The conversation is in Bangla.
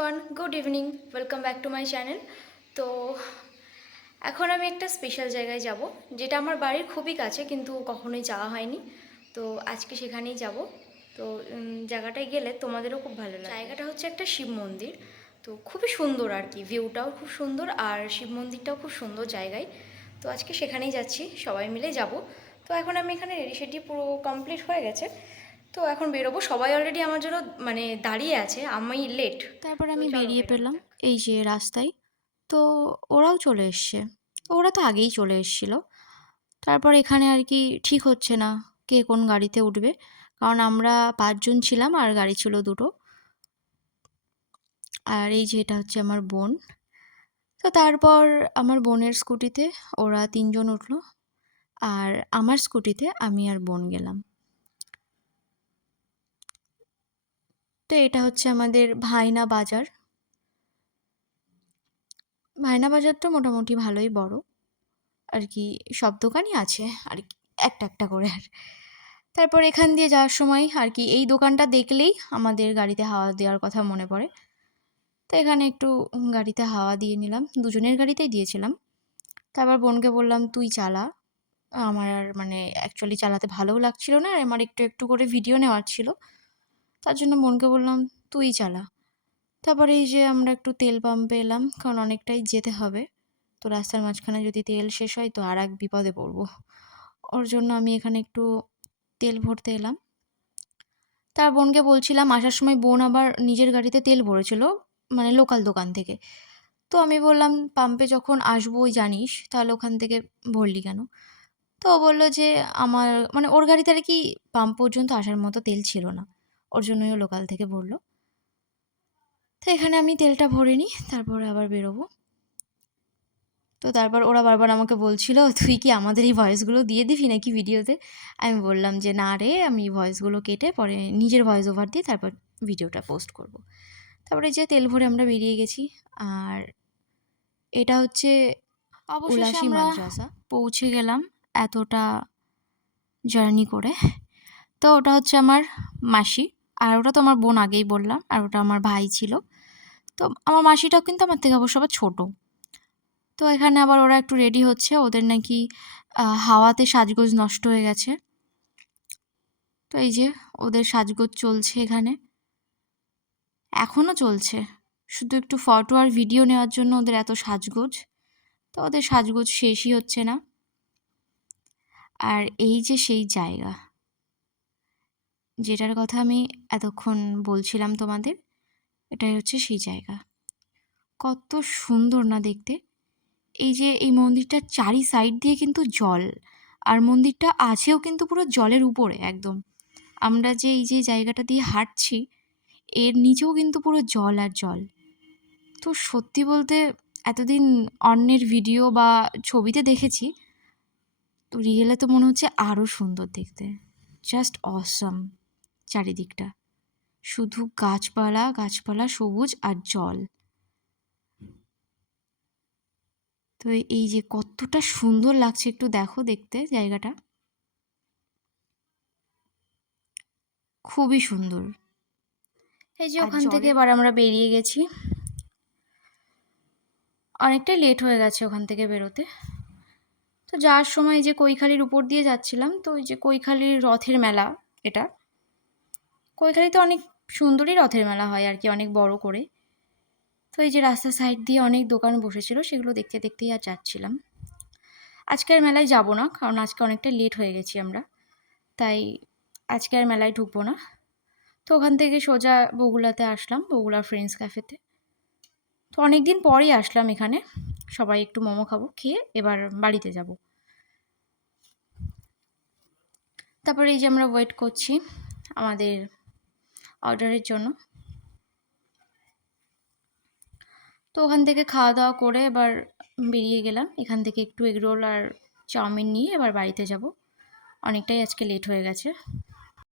Everyone, good evening, welcome back to my channel. তো এখন আমি একটা স্পেশাল জায়গায় যাব, যেটা আমার বাড়ির খুবই কাছে কিন্তু কখনোই যাওয়া হয়নি। তো আজকে সেখানেই যাব। তো জায়গাটায় গেলে তোমাদেরও খুব ভালো লাগবে। জায়গাটা হচ্ছে একটা শিব মন্দির। তো খুবই সুন্দর আর কি, ভিউটাও খুব সুন্দর আর শিব মন্দিরটাও খুব সুন্দর জায়গায়। তো আজকে সেখানেই যাচ্ছি, সবাই মিলে যাব। তো এখন আমি এখানে রেডি সেডি পুরো কমপ্লিট হয়ে গেছে। তো এখন বেরোবো, সবাই অলরেডি আমার জন্য মানে দাঁড়িয়ে আছে, আমি লেট। তারপর তো আমি চলো বেরিয়ে বেরোনো পেলাম যাক। এই যে রাস্তায়। তো ওরাও চলে এসছে। ওরা তো আগেই চলে এসছিল। তারপর এখানে আর কি ঠিক হচ্ছে না কে কোন গাড়িতে উঠবে। কারণ আমরা ৫ জন ছিলাম আর গাড়ি ছিল ২ টো। আর এই যে এটা হচ্ছে আমার বোন। তো তারপর আমার বোনের স্কুটিতে ওরা ৩ জন উঠলো। আর আমার স্কুটিতে আমি আর বোন গেলাম। তো এটা হচ্ছে আমাদের ভাইনা বাজার। ভাইনা বাজারটা মোটামুটি ভালোই বড়। আর কি সব দোকানই আছে আর কি, একটা একটা করে। আর তারপর এখান দিয়ে যাওয়ার সময় আর কি এই দোকানটা দেখলেই আমাদের গাড়িতে হাওয়া দেওয়ার কথা মনে পড়ে। তো এখানে একটু গাড়িতে হাওয়া দিয়ে নিলাম, দুজনের গাড়িতেই দিয়েছিলাম। তারপর বোনকে বললাম তুই চালা। আমার আর মানে অ্যাকচুয়ালি চালাতে ভালোও লাগছিল না, আর আমার একটু একটু করে ভিডিও নেওয়ার ছিল। তার জন্য বোনকে বললাম তুই চালা। তারপরে এই যে আমরা একটু তেল পাম্পে এলাম, কারণ অনেকটাই যেতে হবে। তো রাস্তার মাঝখানে যদি তেল শেষ হয় তো আর এক বিপদে পড়বো। ওর জন্য আমি এখানে একটু তেল ভরতে এলাম। তার বোনকে বলছিলাম আসার সময় বোন আবার নিজের গাড়িতে তেল ভরেছিল, মানে লোকাল দোকান থেকে। তো আমি বললাম পাম্পে যখন আসবোই জানিস তাহলে ওখান থেকে ভরলি কেন? তো ও বলল যে আমার মানে ওর গাড়িতে আর কি পাম্প পর্যন্ত আসার মতো তেল ছিল না। ওর জন্যই ও লোকাল থেকে ভরল। তো এখানে আমি তেলটা ভরে নিই, তারপরে আবার বেরোবো। তো তারপর ওরা বারবার আমাকে বলছিল তুই কি আমাদের এই ভয়েসগুলো দিয়ে দিবি নাকি ভিডিওতে? আমি বললাম যে না রে, আমি ভয়েসগুলো কেটে পরে নিজের ভয়েস ওভার দিয়ে তারপর ভিডিওটা পোস্ট করব। তারপরে যে তেল ভরে আমরা বেরিয়ে গেছি। আর এটা হচ্ছে অবশেষে উলাসী আমরা মাদ্রাসা। পৌঁছে গেলাম এতটা জার্নি করে। তো ওটা হচ্ছে আমার মাসি। আর ওটা তো আমার বোন আগেই বললাম, আর ওটা আমার ভাই ছিল। তো আমার মাসিটাও কিন্তু আমার থেকে অবশ্য আবার ছোটো। তো এখানে আবার ওরা একটু রেডি হচ্ছে, ওদের নাকি হাওয়াতে সাজগোজ নষ্ট হয়ে গেছে। তো এই যে ওদের সাজগোজ চলছে এখানে, এখনও চলছে। শুধু একটু ফটো আর ভিডিও নেওয়ার জন্য ওদের এত সাজগোজ। তো ওদের সাজগোজ শেষই হচ্ছে না। আর এই যে সেই জায়গা যেটার কথা আমি এতক্ষণ বলছিলাম তোমাদের, এটাই হচ্ছে সেই জায়গা। কত সুন্দর না দেখতে। এই যে এই মন্দিরটার চারি সাইড দিয়ে কিন্তু জল, আর মন্দিরটা আছেও কিন্তু পুরো জলের উপরে একদম। আমরা যে এই যে জায়গাটা দিয়ে হাঁটছি এর নিচেও কিন্তু পুরো জল আর জল। তো সত্যি বলতে এতদিন অন্যের ভিডিও বা ছবিতে দেখেছি, তো রিয়েলে তো মনে হচ্ছে আরও সুন্দর দেখতে। জাস্ট অসম চারিদিকটা, শুধু গাছপালা গাছপালা, সবুজ আর জল। তো এই যে কতটা সুন্দর লাগছে একটু দেখো দেখতে জায়গাটা, খুবই সুন্দর। এই যে আর ওখান থেকে জলের এবার আমরা বেরিয়ে গেছি, অনেকটাই লেট হয়ে গেছে ওখান থেকে বেরোতে। তো যাওয়ার সময় এই যে কৈখালির উপর দিয়ে যাচ্ছিলাম, তো ওই যে কৈখালির রথের মেলা এটা। কৈখালিতে অনেক সুন্দরই রথের মেলা হয় আর কি, অনেক বড় করে। তো এই যে রাস্তার সাইড দিয়ে অনেক দোকান বসেছিল, সেগুলো দেখতে দেখতেই আর যাচ্ছিলাম। আজকের মেলায় যাব না, কারণ আজকে অনেকটা লেট হয়ে গেছি আমরা, তাই আজকে আর মেলায় ঢুকবো না। তো ওখান থেকে সোজা বগুলাতে আসলাম, বগুলা ফ্রেন্ডস ক্যাফেতে। তো অনেক দিন পরেই আসলাম এখানে, সবাই একটু মোমো খাবো, খেয়ে এবার বাড়িতে যাব। তারপরে এই যে আমরা ওয়েট করছি আমাদের অর্ডারের জন্য। তো ওখান থেকে খাওয়া দাওয়া করে এবার বেরিয়ে গেলাম। এখান থেকে একটু এগরোল আর চাউমিন নিয়ে এবার বাড়িতে যাব, অনেকটাই আজকে লেট হয়ে গেছে।